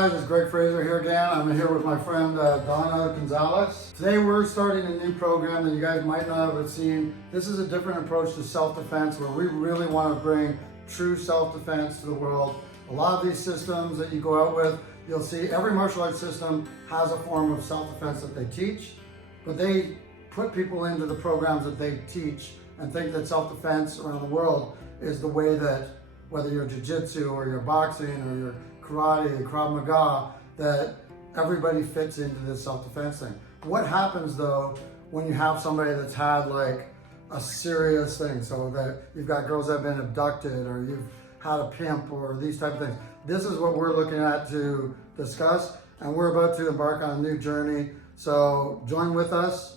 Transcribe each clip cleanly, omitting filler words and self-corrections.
guys, it's Greg Fraser here again. I'm here with my friend Donna Gonzalez. Today we're starting a new program that you guys might not have seen. This is a different approach to self-defense where we really want to bring true self-defense to the world. A lot of these systems that you go out with, you'll see every martial arts system has a form of self-defense that they teach, but they put people into the programs that they teach and think that self-defense around the world is the way that, whether you're jiu-jitsu or you're boxing or you're karate, Krav Maga, that everybody fits into this self-defense thing. What happens though when you have somebody that's had like a serious thing, so that you've got girls that have been abducted or you've had a pimp or these type of things? This is what we're looking at to discuss, and we're about to embark on a new journey, so join with us.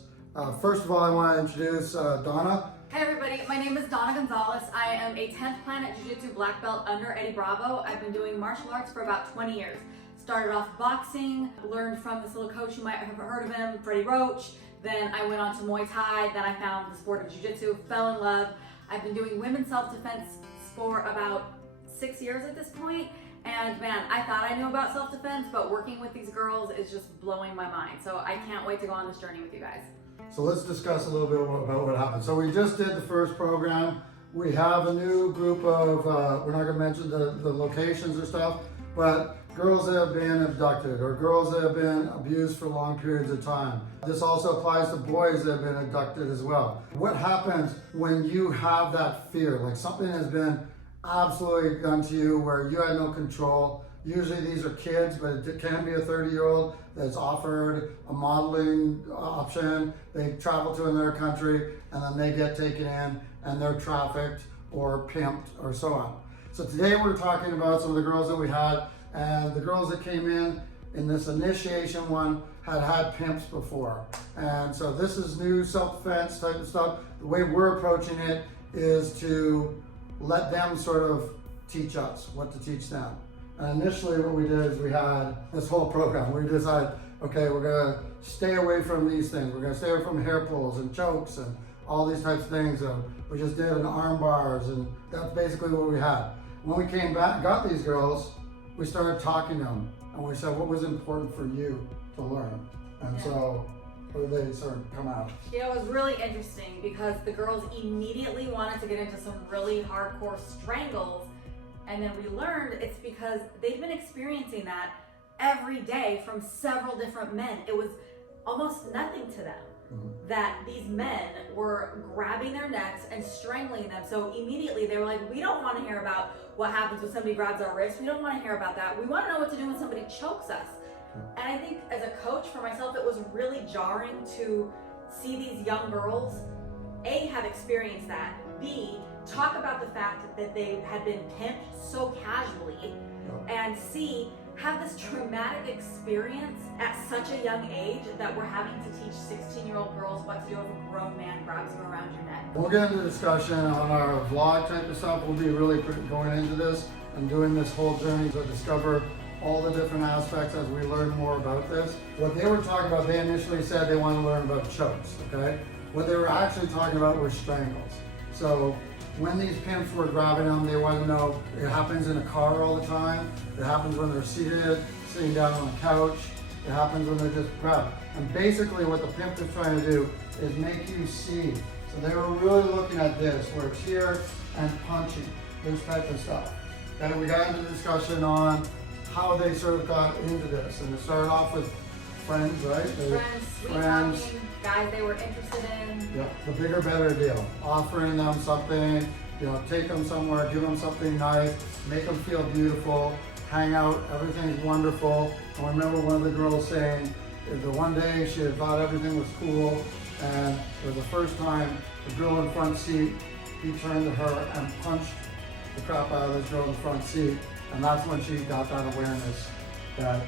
First of all, I want to introduce Donna. Hey everybody, my name is Donna Gonzalez. I am a 10th Planet Jiu-Jitsu black belt under Eddie Bravo. I've been doing martial arts for about 20 years. Started off boxing, learned from this little coach, you might have heard of him, Freddie Roach. Then I went on to Muay Thai, then I found the sport of Jiu-Jitsu, fell in love. I've been doing women's self-defense for about 6 years at this point. And man, I thought I knew about self-defense, but working with these girls is just blowing my mind. So I can't wait to go on this journey with you guys. So let's discuss a little bit about what happened. So we just did the first program. We have a new group of, we're not gonna mention the locations or stuff, but girls that have been abducted or girls that have been abused for long periods of time. This also applies to boys that have been abducted as well. What happens when you have that fear, like something has been absolutely done to you where you had no control? Usually these are kids, but it can be a 30-year-old that's offered a modeling option. They travel to another country and then they get taken in and they're trafficked or pimped or so on. So today we're talking about some of the girls that we had, and the girls that came in this initiation one had pimps before. And so this is new self-defense type of stuff. The way we're approaching it is to let them sort of teach us what to teach them. And initially what we did is we had this whole program. We decided, okay, we're gonna stay away from these things. We're gonna stay away from hair pulls and chokes and all these types of things. So we just did an arm bars, and that's basically what we had. When we came back, got these girls, we started talking to them, and we said, what was important for you to learn? And so they sort of come out. You know, it was really interesting because the girls immediately wanted to get into some really hardcore strangles. And then we learned it's because they've been experiencing that every day from several different men. It was almost nothing to them that these men were grabbing their necks and strangling them. So immediately they were like, we don't want to hear about what happens when somebody grabs our wrist. We don't want to hear about that. We want to know what to do when somebody chokes us. And I think as a coach for myself, it was really jarring to see these young girls, A, have experienced that, B, talk about the fact that they had been pimped so casually, and C, have this traumatic experience at such a young age that we're having to teach 16-year-old girls what to do if a grown man grabs you around your neck. We'll get into discussion on our vlog type of stuff. We'll be really going into this and doing this whole journey to discover all the different aspects as we learn more about this. What they were talking about, they initially said they wanted to learn about chokes, okay? What they were actually talking about were strangles. So when these pimps were grabbing them, they wanted to know, it happens in a car all the time. It happens when they're sitting down on a couch. It happens when they're just grabbed. And basically what the pimp is trying to do is make you see. So they were really looking at this, where it's here and punching, this type of stuff. And we got into discussion on how they sort of got into this. And it started off with friends, right? Friends, talking, guys they were interested in. Yeah, the bigger, better deal. Offering them something, you know, take them somewhere, give them something nice, make them feel beautiful, hang out, everything's wonderful. I remember one of the girls saying the one day she had thought everything was cool, and it was the first time the girl in the front seat, he turned to her and punched the crap out of this girl in the front seat, and that's when she got that awareness that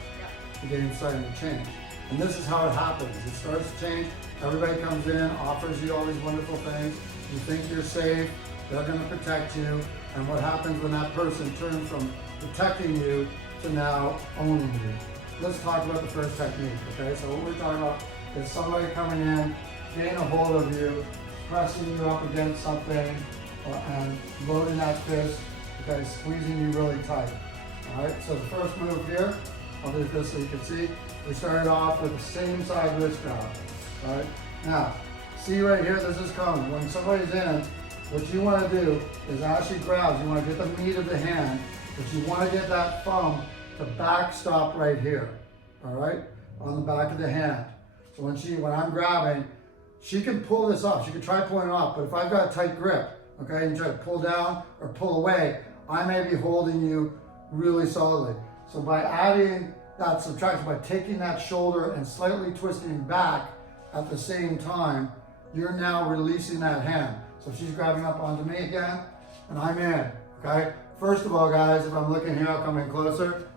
the game's starting to change. And this is how it happens. It starts to change. Everybody comes in, offers you all these wonderful things. You think you're safe. They're going to protect you. And what happens when that person turns from protecting you to now owning you? Let's talk about the first technique, okay? So what we're talking about is somebody coming in, getting a hold of you, pressing you up against something, and loading that fist, okay, squeezing you really tight. All right, so the first move here, I'll do this so you can see. We started off with the same side wrist grab, right? Now, see right here, this is common. When somebody's in, what you want to do is actually grab, you want to get the meat of the hand, but you want to get that thumb to backstop right here, all right? On the back of the hand. So when I'm grabbing, she can pull this off. She can try pulling it off, but if I've got a tight grip, okay, and try to pull down or pull away, I may be holding you really solidly. So by adding that subtraction, by taking that shoulder and slightly twisting back at the same time, you're now releasing that hand. So she's grabbing up onto me again, and I'm in, okay? First of all, guys, if I'm looking here, I'll come in closer.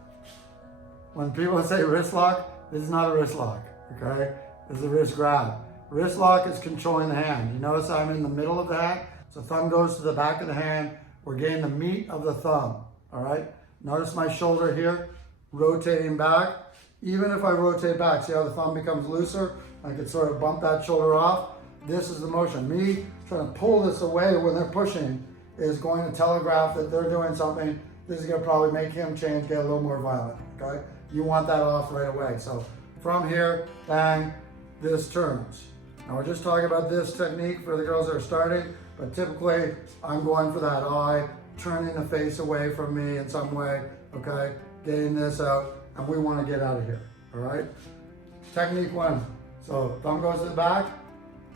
When people say wrist lock, this is not a wrist lock, okay? This is a wrist grab. Wrist lock is controlling the hand. You notice I'm in the middle of the hand, so thumb goes to the back of the hand. We're getting the meat of the thumb, all right? Notice my shoulder here, rotating back. Even if I rotate back, see how the thumb becomes looser? I can sort of bump that shoulder off. This is the motion. Me trying to pull this away when they're pushing is going to telegraph that they're doing something. This is going to probably make him change, get a little more violent, okay? You want that off right away. So from here, bang, this turns. Now we're just talking about this technique for the girls that are starting, but typically I'm going for that eye, turning the face away from me in some way, okay? Getting this out, and we want to get out of here, all right? Technique one. So thumb goes to the back,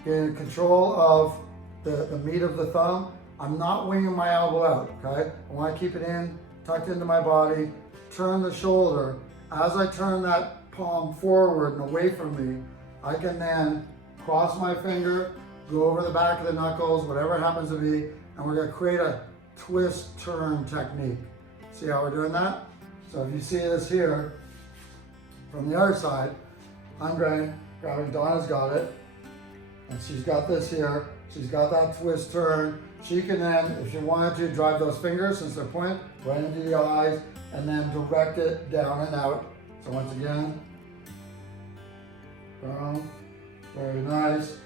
getting control of the meat of the thumb. I'm not winging my elbow out, okay? I want to keep it in, tucked into my body, turn the shoulder. As I turn that palm forward and away from me, I can then cross my finger, go over the back of the knuckles, whatever it happens to be, and we're gonna create a twist turn technique. See how we're doing that? So if you see this here, from the other side, I'm grabbing, Donna's got it, and she's got this here, she's got that twist turn. She can then, if she wanted to, drive those fingers, since they're pointed, right into the eyes, and then direct it down and out. So once again, boom, very nice,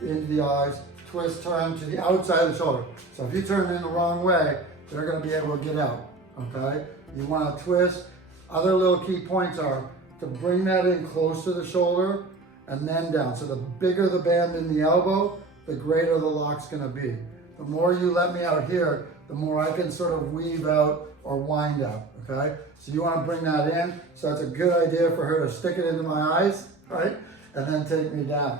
into the eyes, twist, turn to the outside of the shoulder. So if you turn in the wrong way, they're gonna be able to get out, okay? You wanna twist. Other little key points are to bring that in close to the shoulder and then down. So the bigger the band in the elbow, the greater the lock's gonna be. The more you let me out here, the more I can sort of weave out or wind out, okay? So you wanna bring that in, so that's a good idea for her to stick it into my eyes, right? And then take me down.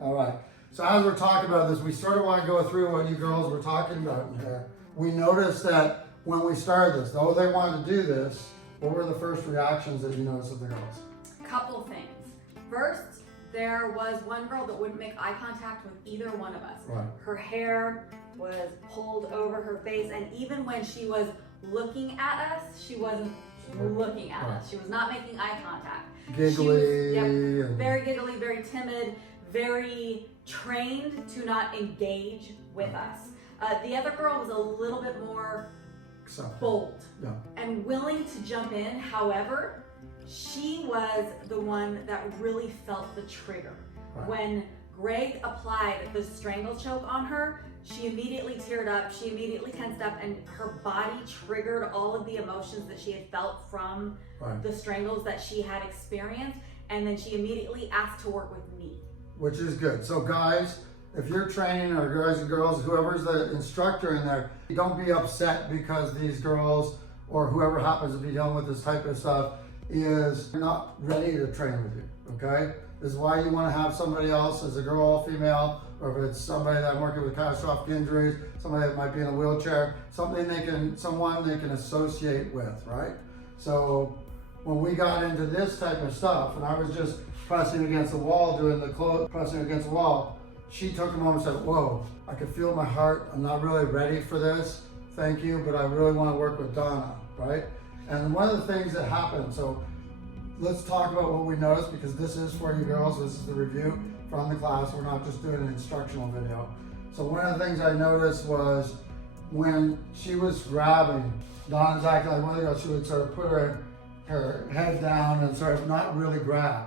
All right, so as we're talking about this, we sort of want to go through what you girls were talking about in here. We noticed that when we started this, though they wanted to do this, what were the first reactions that you noticed of the girls? Couple things. First, there was one girl that wouldn't make eye contact with either one of us. Right. Her hair was pulled over her face, and even when she was looking at us, she wasn't looking at us. She was not making eye contact. Giggly. She was, very giggly, very timid, very trained to not engage with us. The other girl was a little bit more bold and willing to jump in. However, she was the one that really felt the trigger. Right. When Greg applied the strangle choke on her, she immediately teared up, she immediately tensed up, and her body triggered all of the emotions that she had felt from the strangles that she had experienced, and then she immediately asked to work with me. Which is good. So guys, if you're training, or guys and girls, whoever's the instructor in there, don't be upset because these girls or whoever happens to be dealing with this type of stuff is not ready to train with you, okay? This is why you want to have somebody else, as a girl, female, or if it's somebody that I'm working with catastrophic injuries, somebody that might be in a wheelchair, someone they can associate with, right? So when we got into this type of stuff, and I was just pressing against the wall, doing the pressing against the wall, she took a moment and said, whoa, I could feel my heart. I'm not really ready for this. Thank you, but I really want to work with Donna, right? And one of the things that happened, so let's talk about what we noticed, because this is for you girls. This is the review from the class. We're not just doing an instructional video. So one of the things I noticed was when she was grabbing, Donna's acting like one of the girls, she would sort of put her head down and sort of not really grab,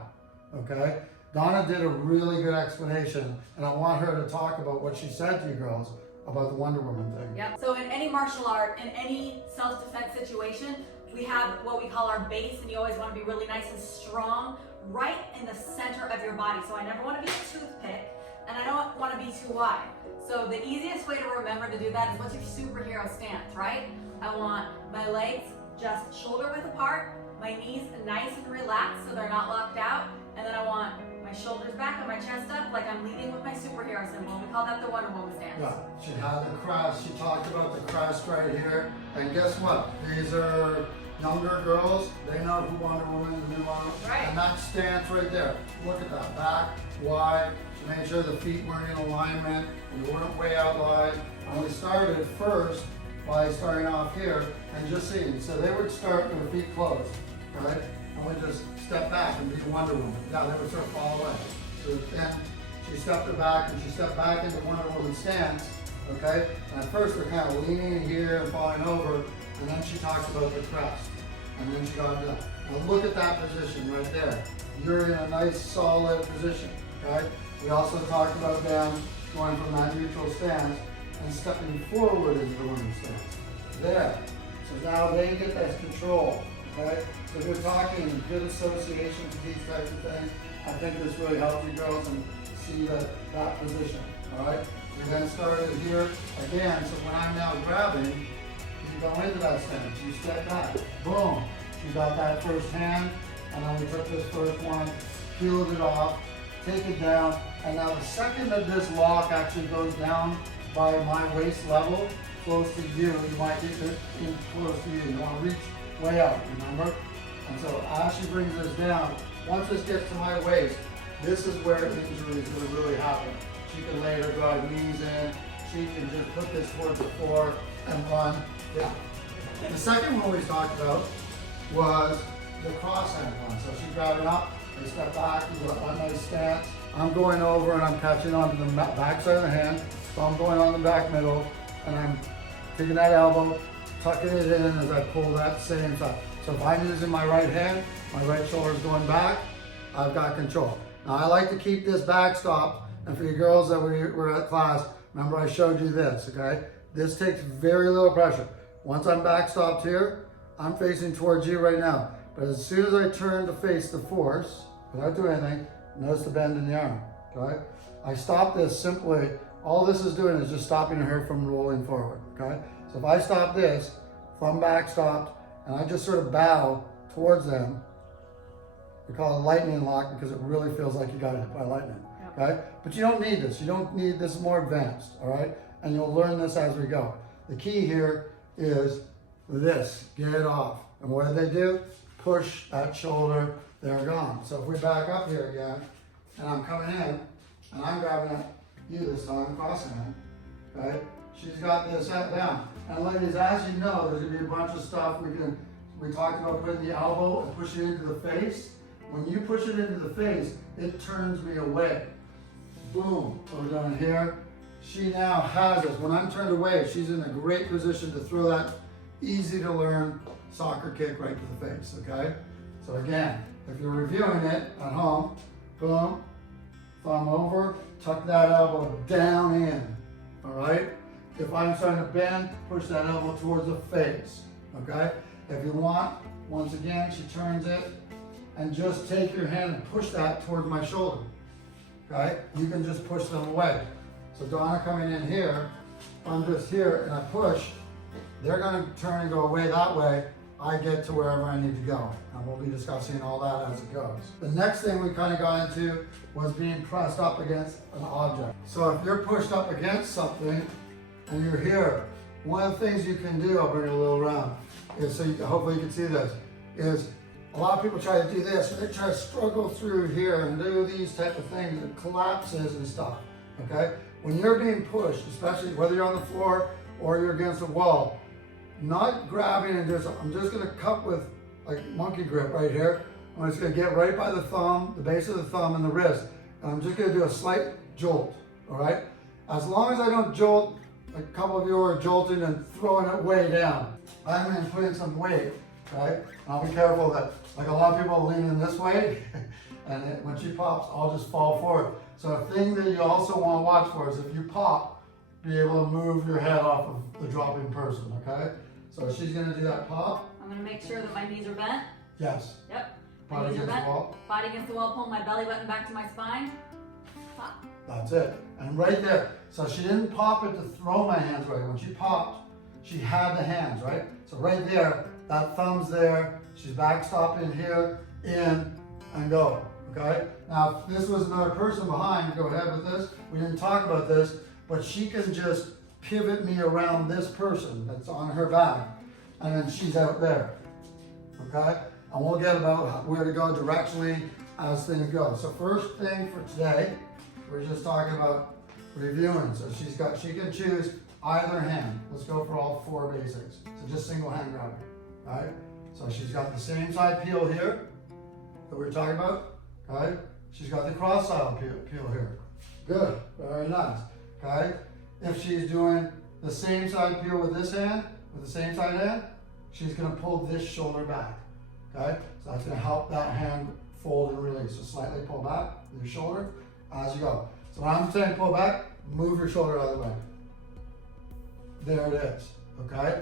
okay? Donna did a really good explanation, and I want her to talk about what she said to you girls about the Wonder Woman thing. Yep. So in any martial art, in any self-defense situation, we have what we call our base, and you always want to be really nice and strong right in the center of your body. So I never want to be a toothpick, and I don't want to be too wide. So the easiest way to remember to do that is, what's your superhero stance, right? I want my legs just shoulder width apart, my knees nice and relaxed so they're not locked out, and then I want my shoulders back and my chest up like I'm leading with my superhero symbol. We call that the Wonder Woman stance. Yeah, she had the crest. She talked about the crest right here. And guess what? These are younger girls. They know who Wonder Woman and who Wonder Woman. Right. And that stance right there. Look at that. Back, wide. She made sure the feet weren't in alignment and they weren't way out wide. And we started first by starting off here and just seeing. So they would start with their feet closed, right? And we just step back and be Wonder Woman. Yeah, they would sort of fall away. So then she stepped it back and she stepped back into Wonder Woman stance, okay? And at first they're kind of leaning here and falling over, and then she talked about the crest. And then she got down. Now look at that position right there. You're in a nice solid position, okay? We also talked about them going from that neutral stance and stepping forward into the women's stance. There. So now they get that control, okay? So we're talking good association to these types of things. I think this really helps you girls and see that position, all right? We then started here again, so when I'm now grabbing, you go into that stance, you step back, boom. You got that first hand, and then we took this first one, peeled it off, take it down, and now the second that this lock actually goes down by my waist level, close to you, you might get it in close to you. You want to reach way out, remember? And so as she brings this down, once this gets to my waist, this is where injury is going to really happen. She can later drive knees in, she can just put this towards the floor and run down. The second one we talked about was the crosshand one. So she's driving up, they step back, you got a nice stance. I'm going over and I'm catching onto the back side of the hand. So I'm going on the back middle and I'm taking that elbow, tucking it in as I pull that same side. So if I'm using my right hand, my right shoulder is going back, I've got control. Now I like to keep this backstop, and for you girls that were at class, remember I showed you this, okay? This takes very little pressure. Once I'm backstopped here, I'm facing towards you right now. But as soon as I turn to face the force, without doing anything, notice the bend in the arm, okay? I stop this simply, all this is doing is just stopping her from rolling forward, okay? So if I stop this, if I'm backstopped, and I just sort of bow towards them, we call it a lightning lock because it really feels like you got hit by lightning, okay? But you don't need this. You don't need this more advanced, all right? And you'll learn this as we go. The key here is this, get it off. And what do? Push that shoulder, they're gone. So if we back up here again, and I'm coming in, and I'm grabbing at you this time, crossing it, okay? She's got this down. And ladies, as you know, there's gonna be a bunch of stuff we talked about putting the elbow and pushing it into the face. When you push it into the face, it turns me away. Boom, we're done here. She now has this. When I'm turned away, she's in a great position to throw that easy to learn soccer kick right to the face, okay? So again, if you're reviewing it at home, boom, thumb over, tuck that elbow down in, all right? If I'm starting to bend, push that elbow towards the face, okay? If you want, once again, she turns it, and just take your hand and push that towards my shoulder, okay? You can just push them away. So Donna coming in here, I'm just here and I push, they're gonna turn and go away that way. I get to wherever I need to go. And we'll be discussing all that as it goes. The next thing we kind of got into was being pressed up against an object. So if you're pushed up against something and you're here, one of the things you can do, I'll bring it a little around, is so hopefully you can see this, is a lot of people try to do this, and they try to struggle through here and do these type of things, and collapses and stuff, okay? When you're being pushed, especially whether you're on the floor or you're against a wall, not grabbing and I'm just gonna cup with like monkey grip right here. I'm just gonna get right by the thumb, the base of the thumb and the wrist, and I'm just gonna do a slight jolt, all right? As long as I don't jolt, a couple of you are jolting and throwing it way down. I'm gonna put in some weight, okay? I'll be careful that, like a lot of people are leaning this way, and when she pops, I'll just fall forward. So a thing that you also want to watch for is if you pop, be able to move your head off of the dropping person, okay? So she's gonna do that pop, I'm gonna make sure that my knees are bent. Yes. Yep. Body My knees are against bent. the wall. Body against the wall, pull my belly button back to my spine. Pop. That's it. And right there. So she didn't pop it to throw my hands away. When she popped, she had the hands, right? So right there, that thumb's there. She's backstopping here, in, and go. Okay? Now, if this was another person behind, go ahead with this. We didn't talk about this, but she can just pivot me around this person that's on her back, and then she's out there. Okay? And we'll get about where to go directionally as things go. So first thing for today, we're just talking about reviewing. So she can choose either hand. Let's go for all 4 basics. So just single hand grabbing, right? So she's got the same side peel here that we were talking about, okay? She's got the cross style peel here. Good, very nice, okay? If she's doing the same side peel with this hand, with the same side hand, she's gonna pull this shoulder back, okay? So that's gonna help that hand fold and release. So slightly pull back with your shoulder as you go. So when I'm saying pull back, move your shoulder out of the way. There it is, okay?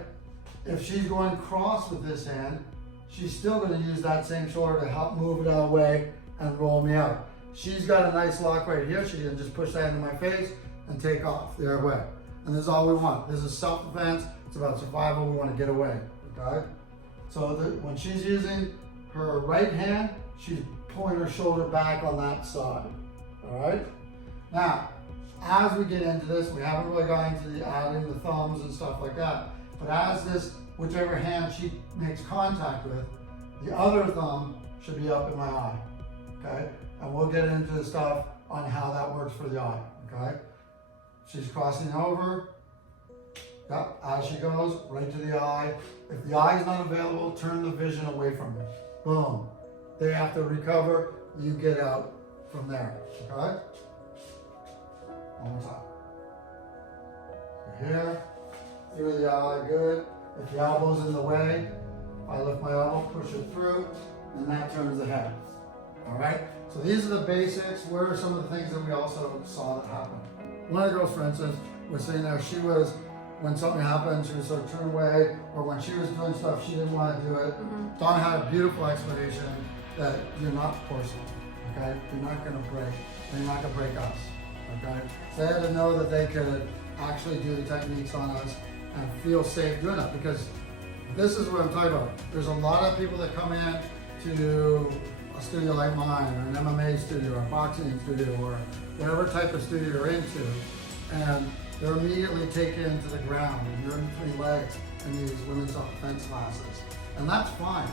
If she's going cross with this hand, she's still gonna use that same shoulder to help move it out of the way and roll me out. She's got a nice lock right here. She can just push that into my face and take off the other way. And this is all we want. This is self-defense. It's about survival. We want to get away, okay? So when she's using her right hand, she's pulling her shoulder back on that side, all right? Now, as we get into this, we haven't really gone into the adding the thumbs and stuff like that, but as this, whichever hand she makes contact with, the other thumb should be up in my eye, okay? And we'll get into the stuff on how that works for the eye, okay? She's crossing over, yep, as she goes, right to the eye. If the eye is not available, turn the vision away from it. Boom. They have to recover, you get out from there, okay? One more time. Here, through the eye, good. If the elbow's in the way, I lift my elbow, push it through, and that turns the head. All right? So these are the basics. What are some of the things that we also saw that happen? One of the girls, for instance, was saying there she was, when something happened, she was sort of turned away, or when she was doing stuff, she didn't want to do it. Mm-hmm. Donna had a beautiful explanation that you're not porcelain, okay? You're not going to break, and you're not going to break us, okay? So they had to know that they could actually do the techniques on us and feel safe doing it, because this is what I'm talking about. There's a lot of people that come in to a studio like mine, or an MMA studio, or a boxing studio, or whatever type of studio you're into, and they're immediately taken to the ground, and you're in between legs in these women's self-defense classes. And that's fine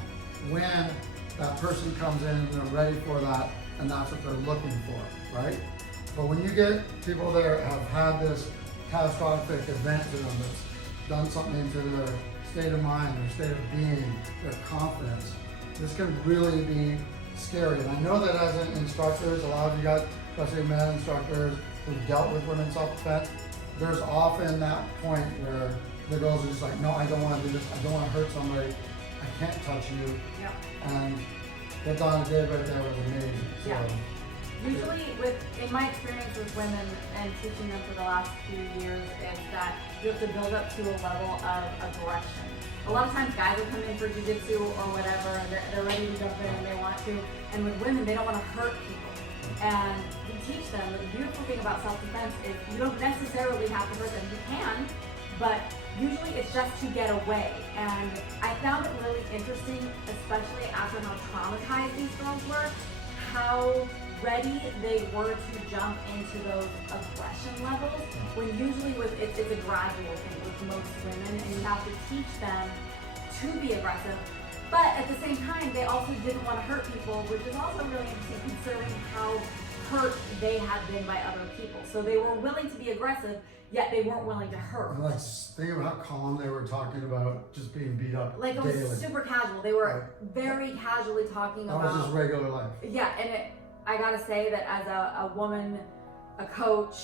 when that person comes in and they're ready for that, and that's what they're looking for, right? But when you get people that have had this catastrophic event to them that's done something to their state of mind, their state of being, their confidence, this can really be scary. And I know that as instructors, a lot of you got, especially men instructors who've dealt with women's self-defense, there's often that point where the girls are just like, no, I don't want to do this. I don't want to hurt somebody. I can't touch you. Yep. And what Donna did right there was amazing. So, yeah. Usually, in my experience with women and teaching them for the last few years, is that you have to build up to a level of aggression. A lot of times guys will come in for jiu-jitsu or whatever, and they're ready to jump in and they want to. And with women, they don't want to hurt people. And we teach them that the beautiful thing about self-defense is you don't necessarily have to hurt them. You can, but usually it's just to get away. And I found it really interesting, especially after how traumatized these girls were, how ready they were to jump into those aggression levels, when usually it's a gradual thing with most women, and you have to teach them to be aggressive. But at the same time, they also didn't want to hurt people, which is also really interesting considering how hurt they had been by other people. So they were willing to be aggressive, yet they weren't willing to hurt. and like, think of how calm they were talking about just being beat up Like it daily. was super casual. They were very casually talking That about. was just regular life. Yeah, and I gotta say that as a woman, a coach,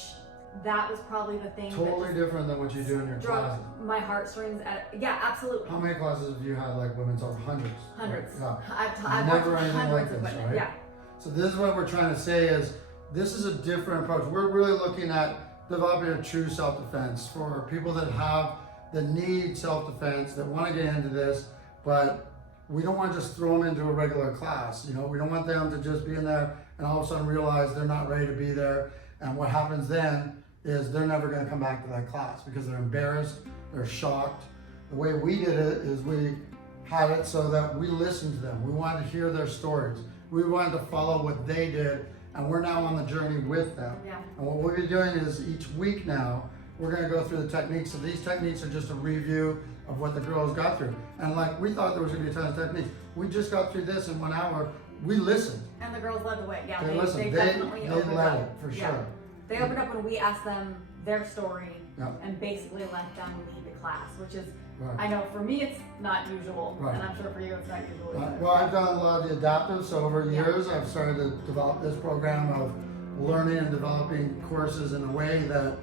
that was probably the thing Totally that different than what you do in your struck classes. my heartstrings. Yeah, absolutely. How many classes have you had like women's over? Hundreds. Hundreds. Yeah. I've Never worked with anything hundreds like of this, women. right? Yeah. So this is what we're trying to say is, this is a different approach. We're really looking at developing a true self-defense for people that have, that need self-defense, that want to get into this, but we don't want to just throw them into a regular class. We don't want them to just be in there and all of a sudden realize they're not ready to be there. And what happens then is they're never going to come back to that class because they're embarrassed, they're shocked. The way we did it is we had it so that we listened to them. We wanted to hear their stories. We wanted to follow what they did, and we're now on the journey with them. Yeah. And what we'll be doing is each week now, we're going to go through the techniques. So these techniques are just a review of what the girls got through. And like we thought there was going to be a ton of techniques. We just got through this in 1 hour. We listened. And the girls led the way. Yeah, They listened. they They definitely opened led up. it for Yeah. sure. They opened up when we asked them their story Yeah. and basically let them lead the class, which is, Right. I know for me it's not usual, Right. and I'm sure for you it's not usual either. Well, I've done a lot of the adaptive, so over years I've started to develop this program of learning and developing courses in a way that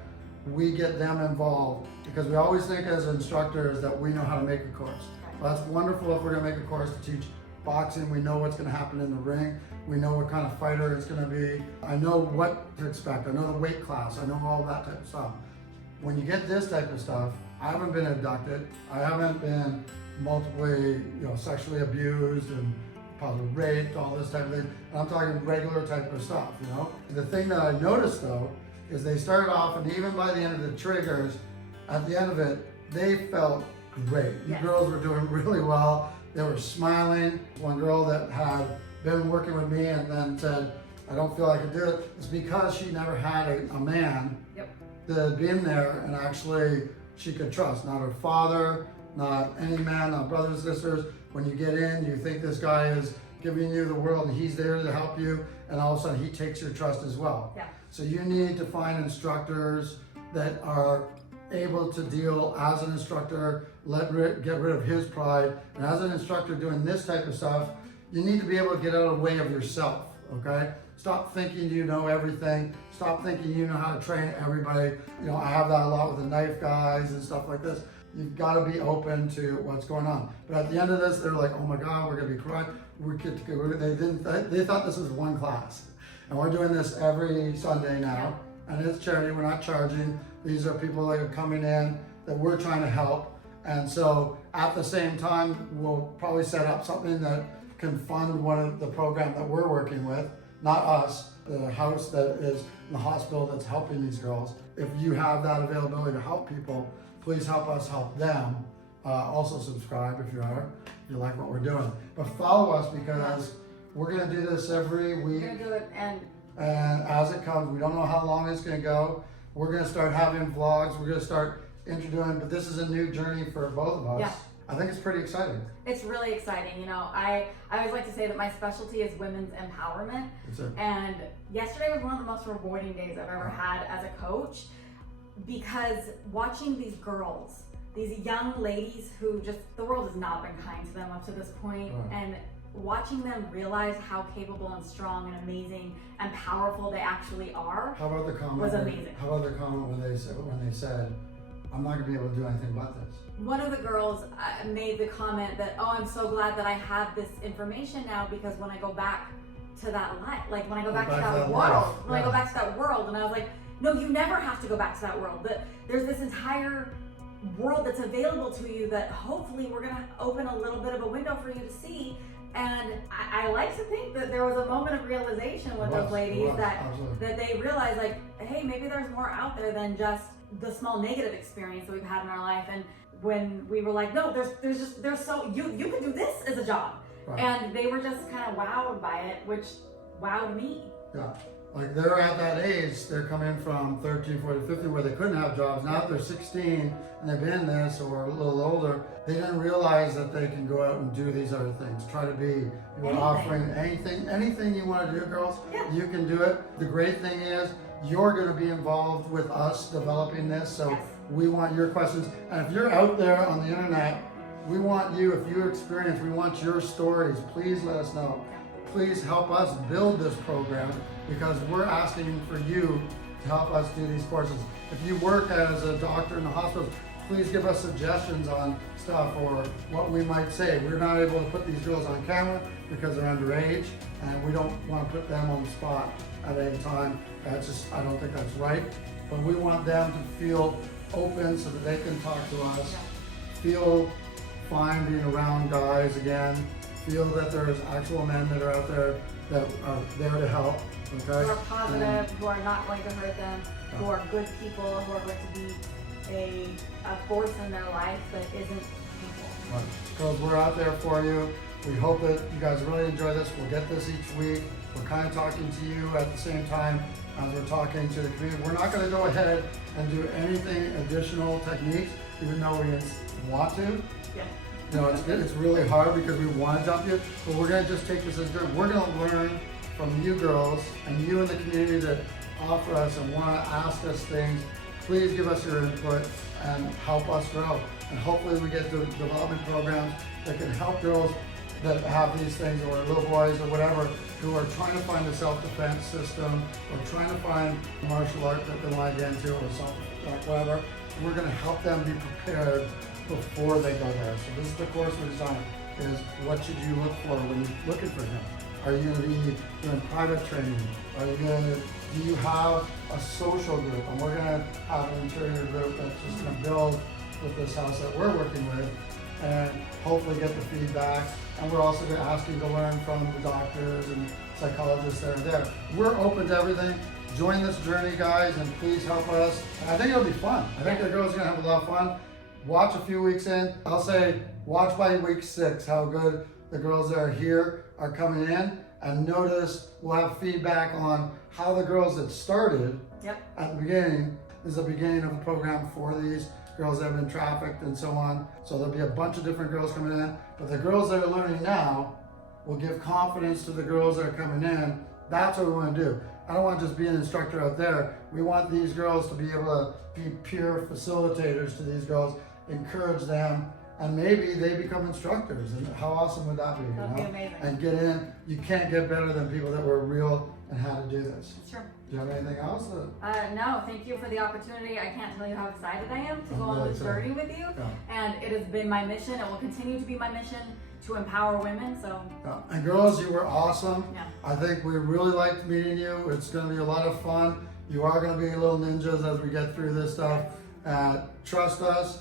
we get them involved, because we always think as instructors that we know how to make a course. Right. Well, that's wonderful if we're going to make a course to teach boxing. We know what's going to happen in the ring. We know what kind of fighter it's going to be. I know what to expect. I know the weight class. I know all that type of stuff. When you get this type of stuff, I haven't been abducted. I haven't been multiply, sexually abused and probably raped, all this type of thing. And I'm talking regular type of stuff, The thing that I noticed though, is they started off, and even by the end of the triggers, at the end of it, they felt great. You Yes. girls were doing really well. They were smiling. One girl that had been working with me and then said, I don't feel I could do it. It's because she never had a man Yep. that had been there and actually she could trust. Not her father, not any man, not brothers, sisters. When you get in, you think this guy is giving you the world and he's there to help you, and all of a sudden he takes your trust as well. Yeah. So you need to find instructors that are able to deal as an instructor, get rid of his pride. And as an instructor doing this type of stuff, you need to be able to get out of the way of yourself, okay? Stop thinking you know everything. Stop thinking you know how to train everybody. I have that a lot with the knife guys and stuff like this. You've got to be open to what's going on. But at the end of this, they're like, oh my God, we're gonna be crying. They thought this was one class. And we're doing this every Sunday now. And it's charity, we're not charging. These are people that are coming in that we're trying to help. And so at the same time, we'll probably set up something that can fund one of the program that we're working with, not us, the house that is in the hospital that's helping these girls. If you have that availability to help people, please help us help them. Also subscribe if you like what we're doing. But follow us because we're gonna do this every week. We're gonna do it, and as it comes, we don't know how long it's gonna go. We're gonna start having vlogs. We're gonna start introducing, but this is a new journey for both of us. Yeah. I think it's pretty exciting. it's really exciting. I always like to say that my specialty is women's empowerment. That's it. And yesterday was one of the most rewarding days I've ever had as a coach, because watching these girls, these young ladies who just, the world has not been kind to them up to this point, Right. and watching them realize how capable and strong and amazing and powerful they actually are. How about the comment? Was amazing. How about the comment when they said, I'm not gonna be able to do anything about this? One of the girls made the comment that, oh, I'm so glad that I have this information now, because when I go back to that life, like when I go back to that world, life. when I go back to that world, and I was like, no, you never have to go back to that world. There's this entire world that's available to you that hopefully we're gonna open a little bit of a window for you to see. And I like to think that there was a moment of realization with those ladies that they realized, like, hey, maybe there's more out there than just the small negative experience that we've had in our life. And when we were like, no, there's so you can do this as a job. Right. And they were just kind of wowed by it, which wowed me. Yeah, like they're at that age, they're coming from 13, 14, 15 where they couldn't have jobs. Now they're 16 and they've been in this or a little older. They didn't realize that they can go out and do these other things. Try to be, you're offering anything you want to do, girls, you can do it. The great thing is you're going to be involved with us developing this. So we want your questions. And if you're out there on the internet, we want you, if you experience, we want your stories. Please let us know. Please help us build this program, because we're asking for you to help us do these courses. If you work as a doctor in the hospital, please give us suggestions on stuff or what we might say. We're not able to put these girls on camera because they're underage, and we don't want to put them on the spot at any time. That's just, I don't think that's right. But we want them to feel open so that they can talk to us, feel fine being around guys again. Feel that there's actual men that are out there that are there to help. Okay? Who are positive, who are not going to hurt them, who are good people, who are going to be a force in their life that isn't painful. Right. Because we're out there for you. We hope that you guys really enjoy this. We'll get this each week. We're kind of talking to you at the same time as we're talking to the community. We're not going to go ahead and do anything additional techniques, even though we want to. Yeah. You know, it's really hard because we want to jump you, but we're going to just take this as good. We're going to learn from you girls and you in the community that offer us and want to ask us things. Please give us your input and help us grow. And hopefully we get the development programs that can help girls that have these things, or little boys or whatever, who are trying to find a self-defense system or trying to find a martial art that they want to get into or something, whatever. We're going to help them be prepared before they go there. So this is the course we designed, is what should you look for when you're looking for him? Are you going to be doing private training? Are you going to, do you have a social group? And we're going to have an interior group that's just going to build with this house that we're working with and hopefully get the feedback. And we're also going to ask you to learn from the doctors and psychologists that are there. We're open to everything. Join this journey, guys, and please help us. And I think it'll be fun. I think the girls are going to have a lot of fun. Watch a few weeks in. I'll say watch by week 6 how good the girls that are here are coming in, and notice we'll have feedback on how the girls that started at the beginning is the beginning of the program for these girls that have been trafficked and so on. So there'll be a bunch of different girls coming in, but the girls that are learning now will give confidence to the girls that are coming in. That's what we want to do. I don't want to just be an instructor out there. We want these girls to be able to be peer facilitators to these girls, encourage them, and maybe they become instructors. And how awesome would that be? That'd be amazing. And get in. You can't get better than people that were real and how to do this. Sure. Do you have anything else? No, thank you for the opportunity. I can't tell you how excited I am to go on this journey with you. Yeah. And it has been my mission. It will continue to be my mission to empower women. So. Yeah. And girls, you were awesome. Yeah. I think we really liked meeting you. It's going to be a lot of fun. You are going to be little ninjas as we get through this stuff. Trust us.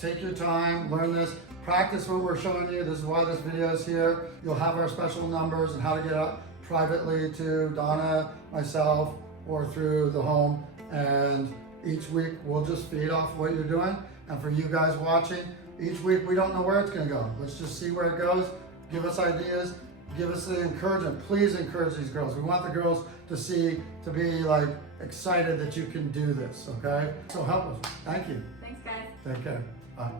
Take your time, learn this, practice what we're showing you. This is why this video is here. You'll have our special numbers and how to get up privately to Donna, myself, or through the home. And each week we'll just feed off what you're doing. And for you guys watching, each week we don't know where it's gonna go. Let's just see where it goes. Give us ideas, give us the encouragement. Please encourage these girls. We want the girls to be like excited that you can do this, okay? So help us. Thank you. Thanks, guys. Take care. Bye.